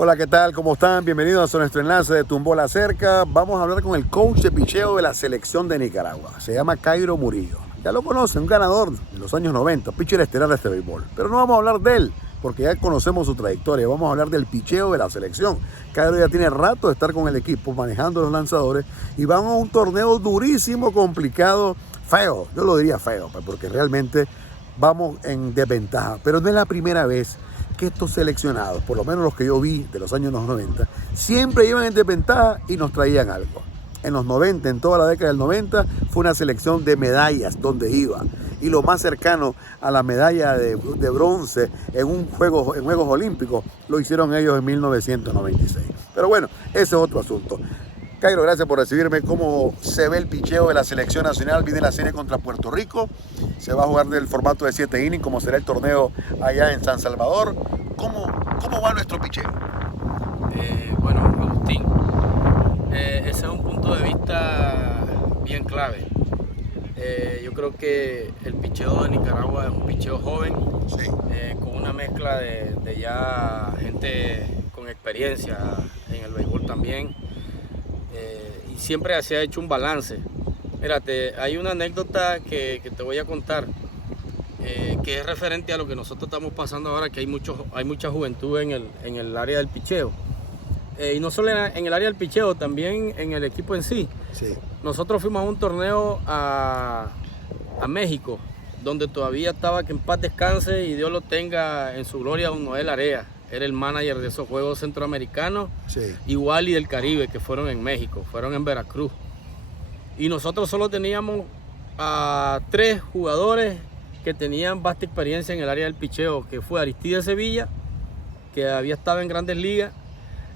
Hola, ¿qué tal? ¿Cómo están? Bienvenidos a nuestro enlace de Tumbola Cerca. Vamos a hablar con el coach de picheo de la selección de Nicaragua. Se llama Cairo Murillo. Ya lo conocen, un ganador de los años 90, pitcher estelar de este béisbol. Pero no vamos a hablar de él, porque ya conocemos su trayectoria. Vamos a hablar del picheo de la selección. Cairo ya tiene rato de estar con el equipo, manejando los lanzadores, y van a un torneo durísimo, complicado, feo. Yo lo diría feo, porque realmente vamos en desventaja. Pero no es la primera vez que estos seleccionados, por lo menos los que yo vi de los años 90, siempre iban en desventaja y nos traían algo. En los 90, en toda la década del 90, fue una selección de medallas donde iba. Y lo más cercano a la medalla de bronce en Juegos Olímpicos lo hicieron ellos en 1996. Pero bueno, ese es otro asunto. Cairo, gracias por recibirme. ¿Cómo se ve el picheo de la selección nacional? Viene la serie contra Puerto Rico. Se va a jugar del formato de 7 innings, como será el torneo allá en San Salvador. ¿Cómo va nuestro picheo? Bueno, Agustín, ese es un punto de vista bien clave. Yo creo que el picheo de Nicaragua es un picheo joven, Sí. con una mezcla de ya gente con experiencia en el béisbol también. Y siempre se ha hecho un balance. Mírate, hay una anécdota que te voy a contar, que es referente a lo que nosotros estamos pasando ahora, que hay mucha juventud en el área del picheo. Y no solo en el área del picheo, también en el equipo en sí. Sí. Nosotros fuimos a un torneo a México, donde todavía estaba, que en paz descanse y Dios lo tenga en su gloria, don Noel Area. Era el manager de esos Juegos Centroamericanos, Sí. igual y del Caribe, que fueron en México, fueron en Veracruz. Y nosotros solo teníamos a 3 jugadores que tenían vasta experiencia en el área del picheo, que fue Aristides Sevilla, que había estado en Grandes Ligas,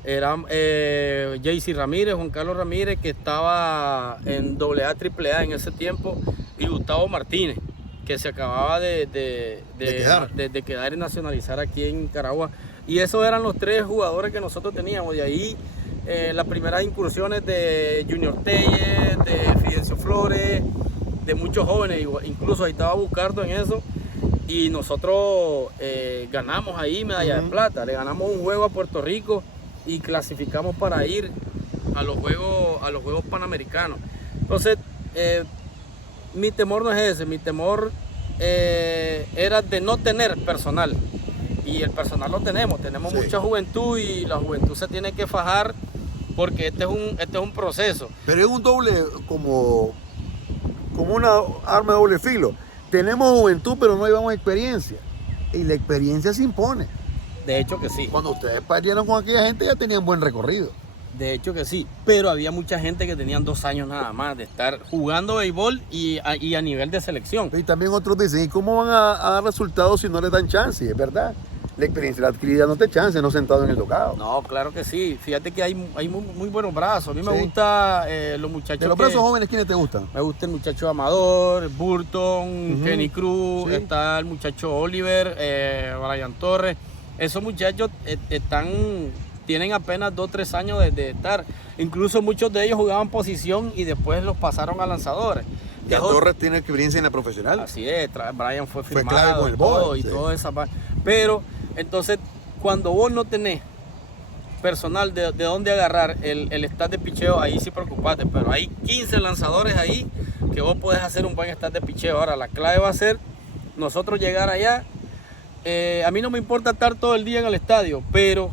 era JC Ramírez, Juan Carlos Ramírez, que estaba en AA, AAA en ese tiempo, y Gustavo Martínez, que se acababa de quedar y nacionalizar aquí en Nicaragua. Y esos eran los 3 jugadores que nosotros teníamos. De ahí las primeras incursiones de Junior Telles, de Fidencio Flores, de muchos jóvenes, incluso ahí estaba Buscardo en eso. Y nosotros ganamos ahí medalla de plata, le ganamos un juego a Puerto Rico y clasificamos para ir a los Juegos Panamericanos. Entonces, mi temor no es ese, mi temor era de no tener personal. Y el personal lo tenemos Sí. mucha juventud, y la juventud se tiene que fajar, porque este es un proceso. Pero es un doble, como una arma de doble filo. Tenemos juventud, pero no llevamos experiencia. Y la experiencia se impone. De hecho que sí. Cuando ustedes partieron con aquella gente ya tenían buen recorrido. De hecho que sí, pero había mucha gente que tenían 2 años nada más de estar jugando béisbol y a nivel de selección. Y también otros dicen, ¿y cómo van a dar resultados si no les dan chance? Y es verdad, la experiencia, la adquirida no te chance, no sentado en el locado. No, claro que sí. Fíjate que hay muy buenos brazos. A mí me Sí. gusta los muchachos. De los brazos jóvenes, ¿quiénes te gustan? Me gusta el muchacho Amador, Burton, Kenny Cruz, Sí. está el muchacho Oliver, Brian Torres. Esos muchachos tienen apenas 2 o 3 años de estar. Incluso muchos de ellos jugaban posición y después los pasaron a lanzadores. Ya Torres tiene experiencia en la profesional. Así es, Brian fue Fue firmado clave con el y todo, Boy, y sí. toda esa parte. Pero entonces, cuando vos no tenés personal de dónde agarrar el staff de picheo, ahí sí preocupate. Pero hay 15 lanzadores ahí que vos podés hacer un buen staff de picheo. Ahora, la clave va a ser nosotros llegar allá. A mí no me importa estar todo el día en el estadio, pero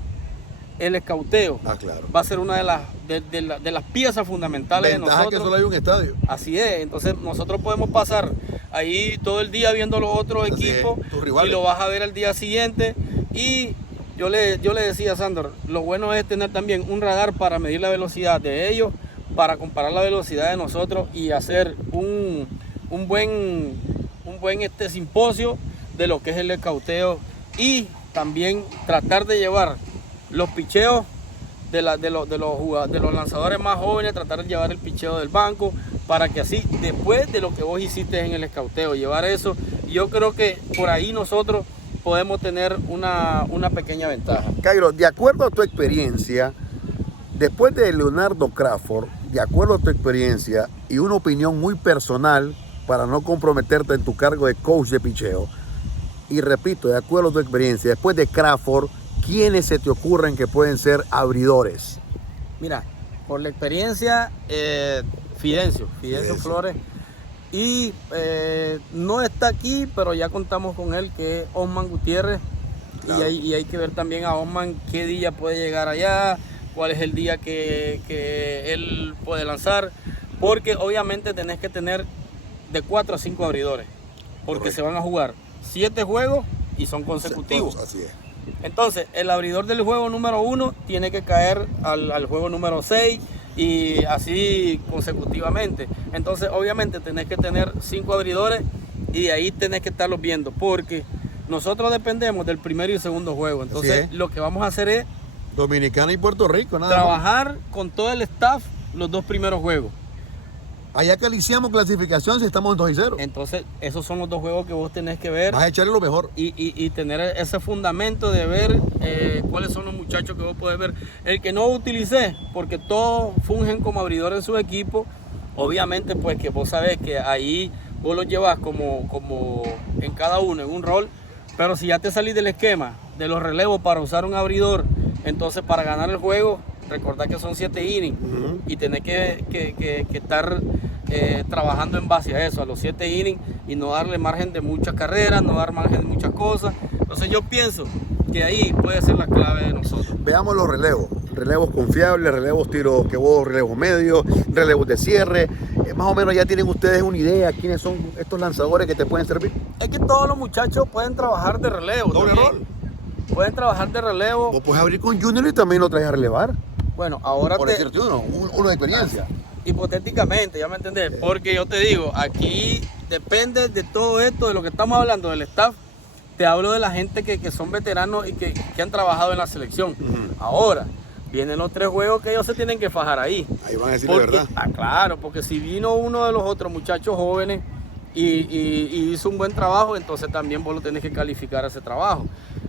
el escauteo Claro. va a ser una de las piezas fundamentales de Ventaja que nosotros. solo hay un estadio. Así es, entonces nosotros podemos pasar ahí todo el día viendo los otros Así es, equipos tus rivales. y lo vas a ver al día siguiente. Y yo le decía a Sandor, lo bueno es tener también un radar para medir la velocidad de ellos, para comparar la velocidad de nosotros y hacer un buen simposio de lo que es el escauteo, y también tratar de llevar los picheos de los lanzadores más jóvenes, tratar de llevar el picheo del banco, para que así, después de lo que vos hiciste en el escauteo, llevar eso. Yo creo que por ahí nosotros podemos tener una pequeña ventaja. Cairo, de acuerdo a tu experiencia, después de Leonardo Crawford, de acuerdo a tu experiencia y una opinión muy personal, para no comprometerte en tu cargo de coach de picheo, y repito, de acuerdo a tu experiencia, después de Crawford, ¿quiénes se te ocurren que pueden ser abridores? Mira, por la experiencia, Fidencio Flores. Y no está aquí, pero ya contamos con él, que es Osman Gutiérrez. Claro. Y hay que ver también a Osman qué día puede llegar allá, cuál es el día que él puede lanzar. Porque obviamente tenés que tener de 4 a 5 abridores. Porque correcto, se van a jugar 7 juegos y son consecutivos. Así es. Entonces, el abridor del juego número 1 tiene que caer al juego número 6 y así consecutivamente. Entonces, obviamente, tenés que tener 5 abridores y ahí tenés que estarlos viendo, porque nosotros dependemos del primero y segundo juego. Entonces, lo que vamos a hacer es Dominicana y Puerto Rico, nada trabajar con todo el staff los 2 primeros juegos. Allá caliciamos clasificación si estamos en 2-0. Entonces, esos son los 2 juegos que vos tenés que ver. Vas a echarle lo mejor. Y tener ese fundamento de ver cuáles son los muchachos que vos podés ver. El que no utilicé, porque todos fungen como abridores en su equipo, obviamente pues que vos sabés que ahí vos los llevas como en cada uno, en un rol. Pero si ya te salís del esquema de los relevos para usar un abridor, entonces para ganar el juego, recordad que son 7 innings y tenés que estar trabajando en base a eso, a los 7 innings, y no darle margen de muchas carreras, no dar margen de muchas cosas. Entonces yo pienso que ahí puede ser la clave de nosotros. Veamos los relevos. Relevos confiables, relevos tiro que vos, relevos medios, relevos de cierre. Más o menos ya tienen ustedes una idea quiénes son estos lanzadores que te pueden servir. Es que todos los muchachos pueden trabajar de relevo. Doble rol. Pueden trabajar de relevo. Vos puedes abrir con Junior y también lo traes a relevar. Bueno, ahora por decirte uno de experiencia. Hipotéticamente, ya me entendés. Porque yo te digo, aquí depende de todo esto, de lo que estamos hablando del staff. Te hablo de la gente que son veteranos y que han trabajado en la selección. Ahora, vienen los 3 juegos que ellos se tienen que fajar ahí. Ahí van a decir la verdad. Claro, porque si vino uno de los otros muchachos jóvenes y hizo un buen trabajo, entonces también vos lo tenés que calificar ese trabajo.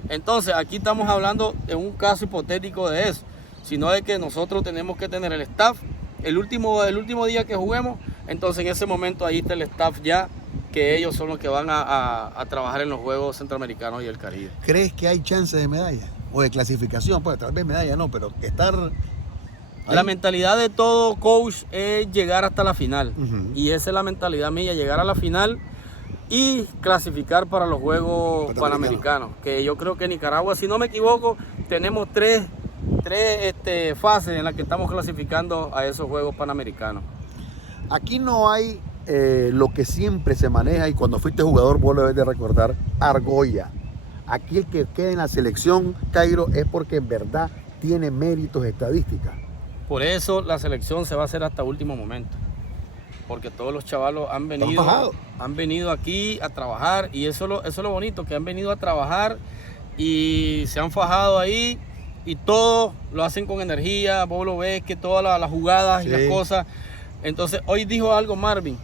Entonces, aquí estamos hablando de un caso hipotético de eso, sino de que nosotros tenemos que tener el staff, el último día que juguemos, entonces en ese momento ahí está el staff ya, que ellos son los que van a trabajar en los Juegos Centroamericanos y el Caribe. ¿Crees que hay chance de medalla? O de clasificación, pues tal vez medalla no, pero estar... ahí. La mentalidad de todo coach es llegar hasta la final. Y esa es la mentalidad mía, llegar a la final y clasificar para los Juegos Panamericanos. Que yo creo que Nicaragua, si no me equivoco, tenemos tres fases en las que estamos clasificando a esos Juegos Panamericanos. Aquí no hay lo que siempre se maneja, y cuando fuiste jugador vos lo debes de recordar, argolla. Aquí el que queda en la selección, Cairo, es porque en verdad tiene méritos estadísticas. Por eso la selección se va a hacer hasta último momento. Porque todos los chavalos han venido aquí a trabajar, y eso es lo bonito, que han venido a trabajar y se han fajado ahí, y todo lo hacen con energía. Vos lo ves que todas las jugadas y las cosas. Entonces hoy dijo algo Marvin,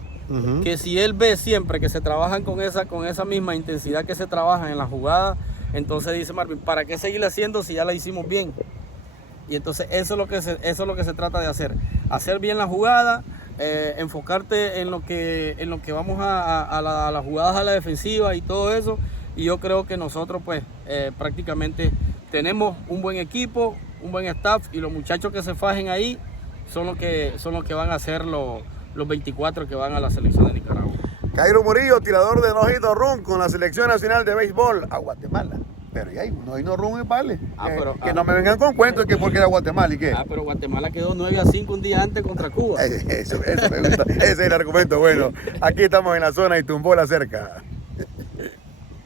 que si él ve siempre que se trabajan con esa misma intensidad que se trabaja en la jugada, entonces dice Marvin, ¿para qué seguir haciendo si ya la hicimos bien? Y entonces eso es lo que se trata de hacer bien la jugada, enfocarte en lo que vamos a las jugadas a la defensiva y todo eso. Y yo creo que nosotros pues prácticamente tenemos un buen equipo, un buen staff, y los muchachos que se fajen ahí son los que van a ser los 24 que van a la selección de Nicaragua. Cairo Murillo, tirador de no hit no run con la selección nacional de béisbol a Guatemala. Pero ya hay no hit no run en Vale. Que no me vengan con cuentos que porque era Guatemala y qué. Pero Guatemala quedó 9-5 un día antes contra Cuba. Eso me gusta. Ese es el argumento bueno. Aquí estamos en la zona y tumbó la cerca.